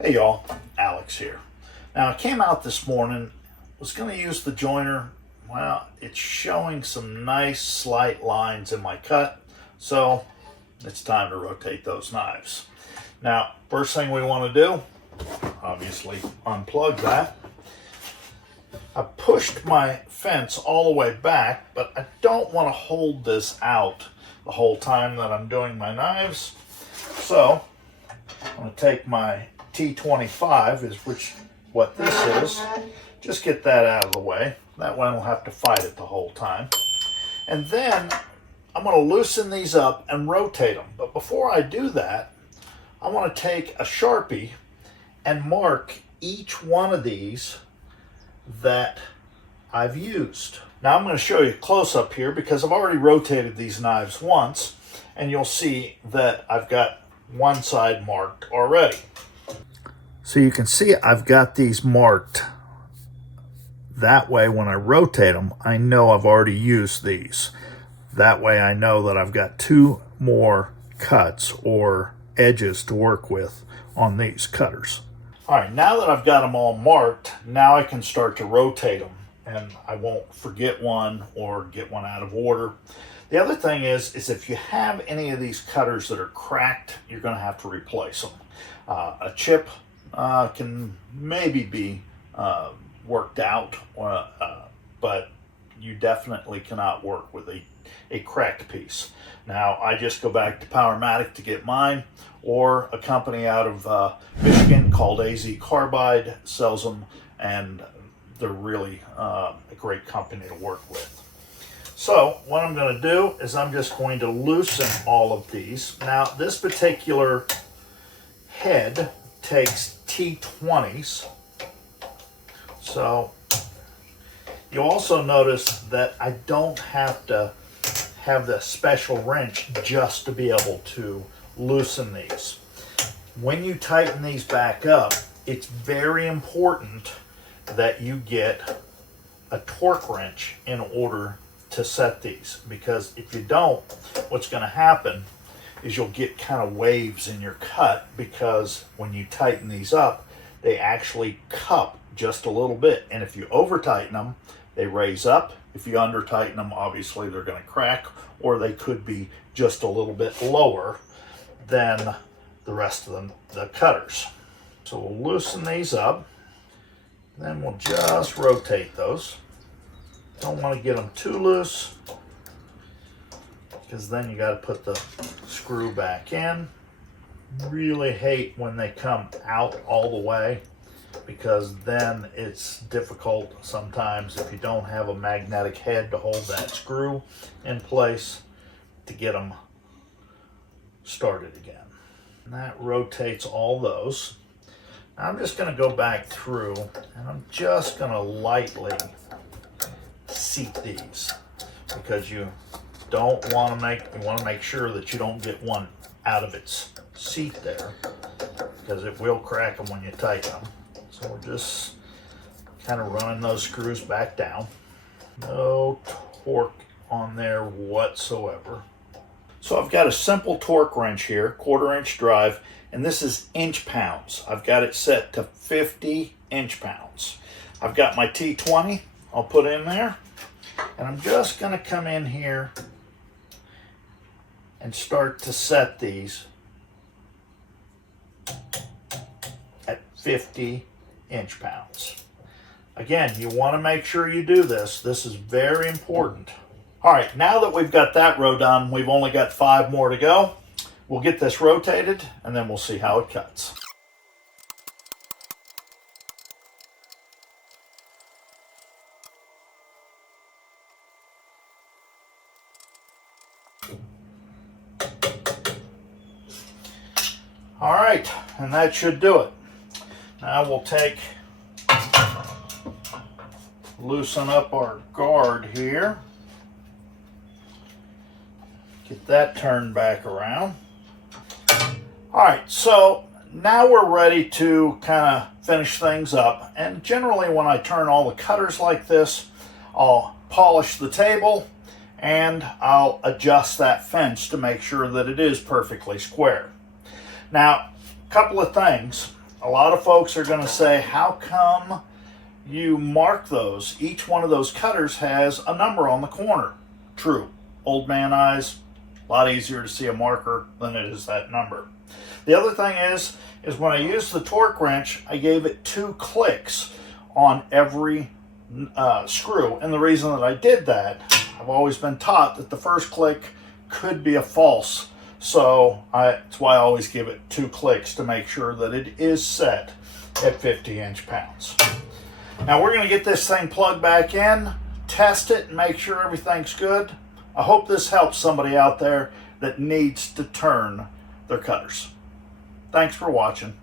Hey y'all, Alex here. Now I came out this morning, was going to use the joiner. Well, it's showing some nice slight lines in my cut, so it's time to rotate those knives. Now, first thing we want to do, obviously unplug that. I pushed my fence all the way back, but I don't want to hold this out the whole time that I'm doing my knives. So I'm going to take my T25, is what this is. Just get that out of the way. That way I don't have to fight it the whole time. And then I'm going to loosen these up and rotate them. But before I do that, I want to take a Sharpie and mark each one of these that I've used. Now I'm going to show you a close-up here because I've already rotated these knives once, and you'll see that I've got one side marked already. So you can see I've got these marked. That way when I rotate them, I know I've already used these. That way I know that I've got two more cuts or edges to work with on these cutters. All right, now that I've got them all marked, now I can start to rotate them and I won't forget one or get one out of order. The other thing is if you have any of these cutters that are cracked, you're going to have to replace them. A chip can maybe be worked out, but you definitely cannot work with a cracked piece. Now, I just go back to Powermatic to get mine, or a company out of Michigan called Carbide sells them, and they're really a great company to work with. So what I'm going to do is I'm just going to loosen all of these. Now, this particular head takes T20s. So you'll also notice that I don't have to have the special wrench just to be able to loosen these. When you tighten these back up, it's very important that you get a torque wrench in order to set these, because if you don't, what's going to happen is you'll get kind of waves in your cut, because when you tighten these up, they actually cup just a little bit, and if you over tighten them, they raise up. If you under tighten them, obviously they're going to crack, or they could be just a little bit lower than the rest of the cutters. So we'll loosen these up, then we'll just rotate those. Don't want to get them too loose, because then you got to put the screw back in. Really hate when they come out all the way, because then it's difficult sometimes if you don't have a magnetic head to hold that screw in place to get them started again. And that rotates all those. Now I'm just going to go back through and I'm just going to lightly seat these, because you don't want to you want to make sure that you don't get one out of its seat there, because it will crack them when you tighten them. So we're just kind of running those screws back down. No torque on there whatsoever. So I've got a simple torque wrench here, 1/4 inch drive, and this is inch pounds. I've got it set to 50 inch pounds. I've got my T20 I'll put in there, and I'm just going to come in here and start to set these at 50 inch pounds. Again, you want to make sure you do this. This is very important. All right, now that we've got that row done, we've only got 5 more to go. We'll get this rotated and then we'll see how it cuts. All right, and that should do it. Now we'll loosen up our guard here. Get that turned back around. All right, so now we're ready to kind of finish things up. And generally when I turn all the cutters like this, I'll polish the table and I'll adjust that fence to make sure that it is perfectly square. Now, a couple of things. a lot of folks are going to say, how come you mark those? Each one of those cutters has a number on the corner. True. Old man eyes, a lot easier to see a marker than it is that number. The other thing is when I used the torque wrench, I gave it 2 clicks on every screw. And the reason that I did that, I've always been taught that the first click could be a false. So that's why I always give it 2 clicks to make sure that it is set at 50 inch-pounds. Now we're going to get this thing plugged back in, test it, and make sure everything's good. I hope this helps somebody out there that needs to turn their cutters. Thanks for watching.